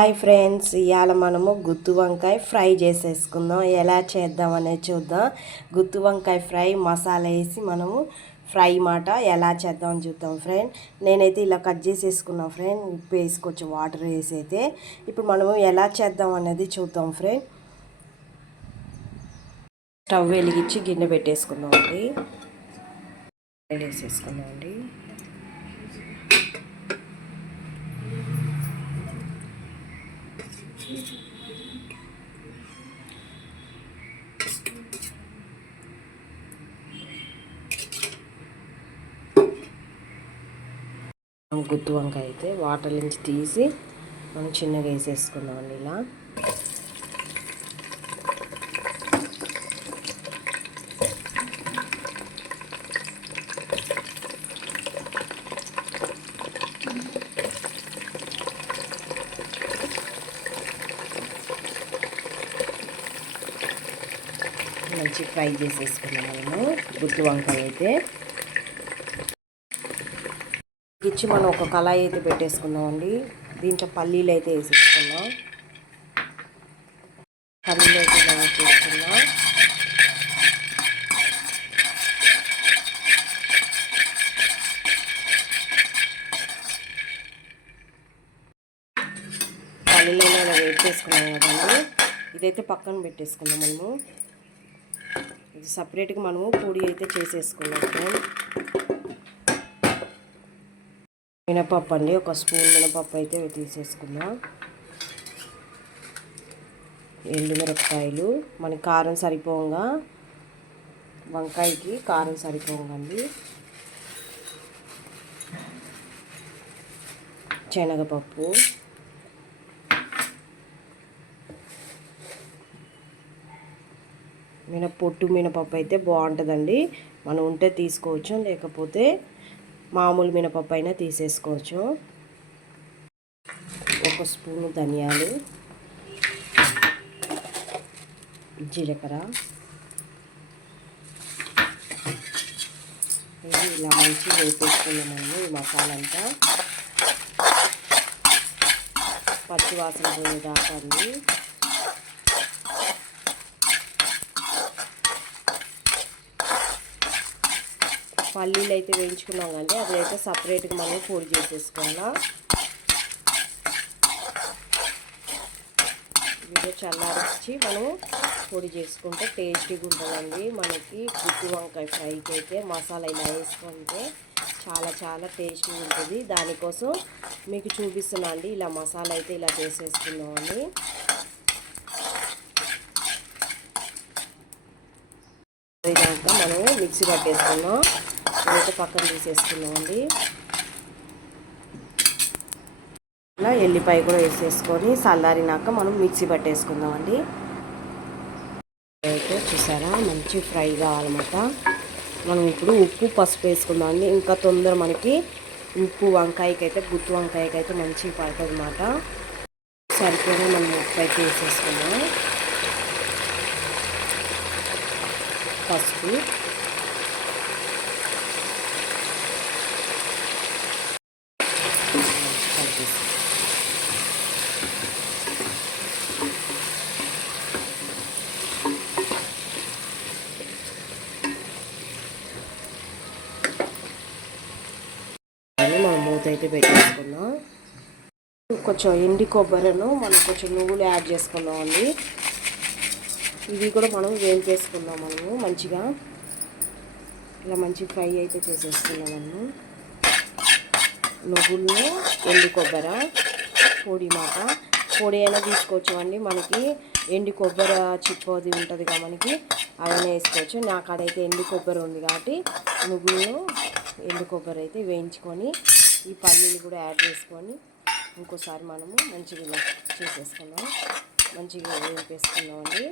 Hi friends, ఇవాళ మనము గుత్తి వంకాయ ఫ్రై చేసేసుకుందాం. ఎలా చేద్దాం అనేది చూద్దాం. గుత్తి వంకాయ ఫ్రై మసాలా వేసి మనము ఫ్రై మాట ఎలా చేద్దాం అని చూద్దాం ఫ్రెండ్. నేనైతే ఇలా కట్ చేసేసుకున్నాను ఫ్రెండ్. ఉప్పు వేసుకొచ్చి వాటర్ వేసి అయితే ఇప్పుడు మనము ఎలా చేద్దాం అనేది చూద్దాం ఫ్రెండ్. స్టవ్ వెలిగించి గిన్నె పెట్టేసుకుందాం అండి. వేసేసుకుందాం అండి. గుత్తి వంకాయ అయితే వాటర్ నుంచి తీసి మనం చిన్నగా వేసేసుకున్నామండి. ఇలా మంచి ఫ్రై చేసేసుకున్నాము మనం గుత్తి వంకాయ అయితే. ఇచ్చి మనం ఒక కళాయి అయితే పెట్టేసుకుందామండి. దీంట్లో పల్లీలు అయితే వేసేసుకున్నాం. పల్లీలు అయితే ఇలా వేసేసుకున్నాం. పల్లీలు ఇలా వేసేసుకున్నాం కదండి. ఇదైతే పక్కన పెట్టేసుకున్నాం మనము. ఇది సపరేట్గా మనము పొడి అయితే చేసేసుకున్నాం. మినపప్పు అండి, ఒక స్పూన్ మినపప్పు అయితే తీసేసుకుందాం. ఎండుమిరపకాయలు మనకి కారం సరిపోగా, వంకాయకి కారం సరిపోగండి. శనగపప్పు, పొట్టు మినపప్పు అయితే బాగుంటుందండి. మనం ఉంటే తీసుకోవచ్చు, లేకపోతే మామూలు మినపప్పు అయినా తీసేసుకోవచ్చు. ఒక స్పూను ధనియాలు, జీలకర్ర, ఇది ఇలా మంచిగా వేపేసుకున్నామండి. ఈ మసాలా అంతా పచ్చివాసన పోయేదాకా అండి. పల్లీలు అయితే వేయించుకున్నాం కండి, అదైతే సపరేట్గా మనం పొడి చేసేసుకోవాలా. ఇది చల్లారించి మనం పొడి చేసుకుంటే టేస్టీగా ఉంటుందండి. మనకి గుత్తి వంకాయ ఫ్రైకి అయితే మసాలా ఇలా వేసుకుంటే చాలా చాలా టేస్టీగా ఉంటుంది. దానికోసం మీకు చూపిస్తున్నా అండి. ఇలా మసాలా అయితే ఇలా చేసేసుకుందామని. ఇదంతా మనం మిక్సీ పట్టేసుకున్నాం. ఇదైతే పక్కన తీసేసుకున్నామండి. ఇలా ఎల్లిపాయ కూడా వేసేసుకొని చల్లారినాక మనం మిక్సీ పట్టేసుకుందామండి. అయితే చూసారా, మంచి ఫ్రై కావాలన్నమాట. మనం ఇప్పుడు ఉప్పు పసుపు వేసుకుందామండి. ఇంకా తొందర మనకి ఉప్పు వంకాయకి అయితే, గుత్తి వంకాయకి అయితే మంచిగా పడుతుంది అన్నమాట. సరిపోయినా మనం ఉప్పు అయితే వేసేసుకుందాం. పసుపు, మనం మూత అయితే పెట్టేసుకున్నాం. కొంచెం ఎండి కొబ్బరిను మనం కొంచెం నువ్వులు యాడ్ చేసుకున్నాం అండి. ఇవి కూడా మనం వేయించేసుకున్నాం. మనము మంచిగా ఇలా మంచి ఫ్రై అయితే చేసేసుకున్నాము. నువ్వులు, ఎండు కొబ్బరి పొడి మాట, పొడి అయినా తీసుకోవచ్చు అండి. మనకి ఎండు కొబ్బరి చిప్పది ఉంటుంది కదా, మనకి అవన్నీ వేసుకోవచ్చు. నాకు అదైతే ఎండు కొబ్బరి ఉంది కాబట్టి నువ్వులు, ఎండు కొబ్బరి అయితే వేయించుకొని ఈ పల్లీలు కూడా యాడ్ చేసుకొని ఇంకోసారి మనము మంచిగా చేసేసుకున్నాం. మంచిగా వేయింపేసుకున్నామండి.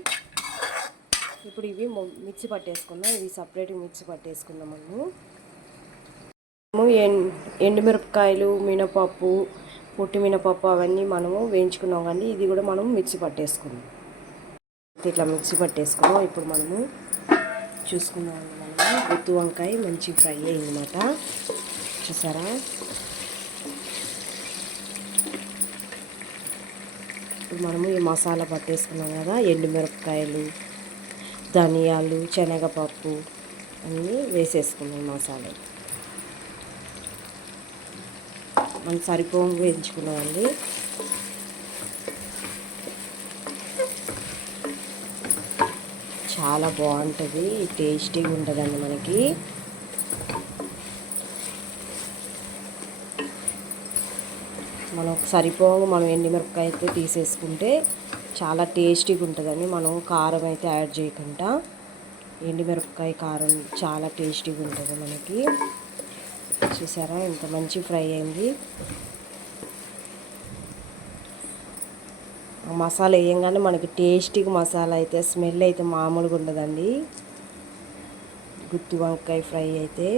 ఇప్పుడు ఇవి మిక్సీ పట్టేసుకున్నాం. ఇవి సపరేట్గా మిక్సీ పట్టేసుకున్నాం. మనము ఎండుమిరపకాయలు, మినపప్పు, పొట్టి మినపప్పు అవన్నీ మనము వేయించుకున్నాం కానీ ఇది కూడా మనం మిక్సీ పట్టేసుకున్నాం. ఇట్లా మిక్సీ పట్టేసుకున్నాం. ఇప్పుడు మనము చూసుకున్నాం. మనము గుత్తి వంకాయ మంచి ఫ్రై అయిందన్నమాట. చూసారా, ఇప్పుడు మనము ఈ మసాలా పట్టేసుకున్నాం కదా, ఎండుమిరపకాయలు, ధనియాలు, శనగపప్పు అన్నీ వేసేసుకున్నాం మసాలా. మనం సరిపోగా వేయించుకున్నామండి. చాలా బాగుంటుంది, టేస్టీగా ఉంటుందండి మనకి. మనం సరిపోగా మనం ఎండుమిరపకాయ అయితే తీసేసుకుంటే చాలా టేస్టీగా ఉంటుందండి. మనం కారం అయితే యాడ్ చేయకుండా ఎండుమిరపకాయ కారం చాలా టేస్టీగా ఉంటుంది మనకి. చూసారా ఎంత మంచి ఫ్రై అయింది. మసాలా వేయంగానే మనకి టేస్టీగా మసాలా అయితే స్మెల్ అయితే మామూలుగా ఉండదండి గుత్తి వంకాయ ఫ్రై అయితే.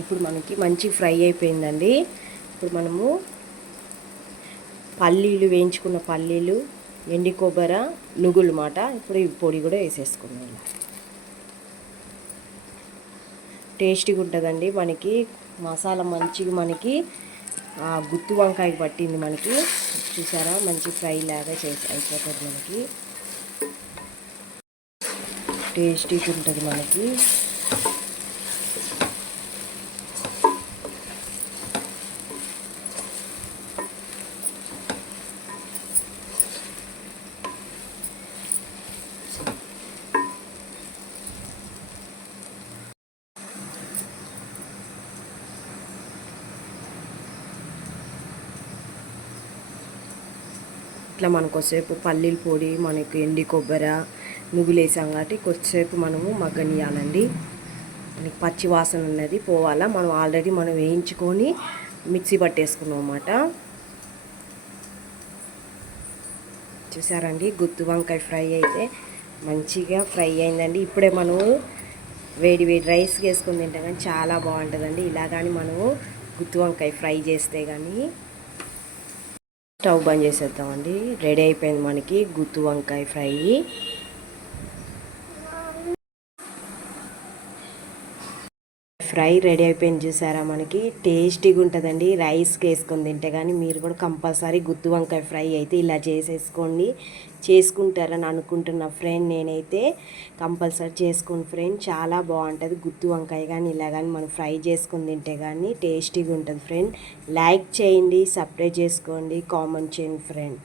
ఇప్పుడు మనకి మంచి ఫ్రై అయిపోయిందండి. ఇప్పుడు మనము పల్లీలు, వేయించుకున్న పల్లీలు, ఎండి కొబ్బరి, నువ్వులు మాట ఇప్పుడు ఈ పొడి కూడా వేసేసుకున్నాం. టేస్టీగా ఉంటుందండి మనకి మసాలా మంచిగా మనకి గుత్తి వంకాయకి పట్టింది మనకి. చూసారా మంచి ఫ్రై లాగా చేసి అయిపోతుంది మనకి. టేస్టీగా ఉంటుంది మనకి. ఇట్లా మనం కొద్దిసేపు పల్లీల పొడి, మనకి ఎండి కొబ్బరి, నువ్వులు వేసాం కాబట్టి కొద్దిసేపు మనము మగ్గనియాలండి. మనకి పచ్చి వాసన ఉన్నది పోవాలా. మనం ఆల్రెడీ మనం వేయించుకొని మిక్సీ పట్టేసుకున్నాం అన్నమాట. చూసారండి గుత్తి వంకాయ ఫ్రై అయితే మంచిగా ఫ్రై అయిందండి. ఇప్పుడే మనము వేడి వేడి రైస్ వేసుకొని తింటాం కానీ చాలా బాగుంటుందండి. ఇలా కానీ మనము గుత్తి వంకాయ ఫ్రై చేస్తే కానీ. స్టవ్ బంద్ చేసేద్దామండి. రెడీ అయిపోయింది మనకి గుత్తి వంకాయ ఫ్రై. ఫ్రై రెడీ అయిపోయింది చూసారా, మనకి టేస్టీగా ఉంటుందండి. రైస్కి వేసుకొని తింటే కానీ మీరు కూడా కంపల్సరీ గుత్తి వంకాయ ఫ్రై అయితే ఇలా చేసేసుకోండి. చేసుకుంటారని అనుకుంటున్న ఫ్రెండ్, నేనైతే కంపల్సరీ చేసుకోండి ఫ్రెండ్. చాలా బాగుంటుంది గుత్తి వంకాయ కానీ ఇలా కానీ మనం ఫ్రై చేసుకొని తింటే కానీ టేస్టీగా ఉంటుంది ఫ్రెండ్. లైక్ చేయండి, సబ్స్క్రైబ్ చేసుకోండి, కామెంట్ చేయండి ఫ్రెండ్.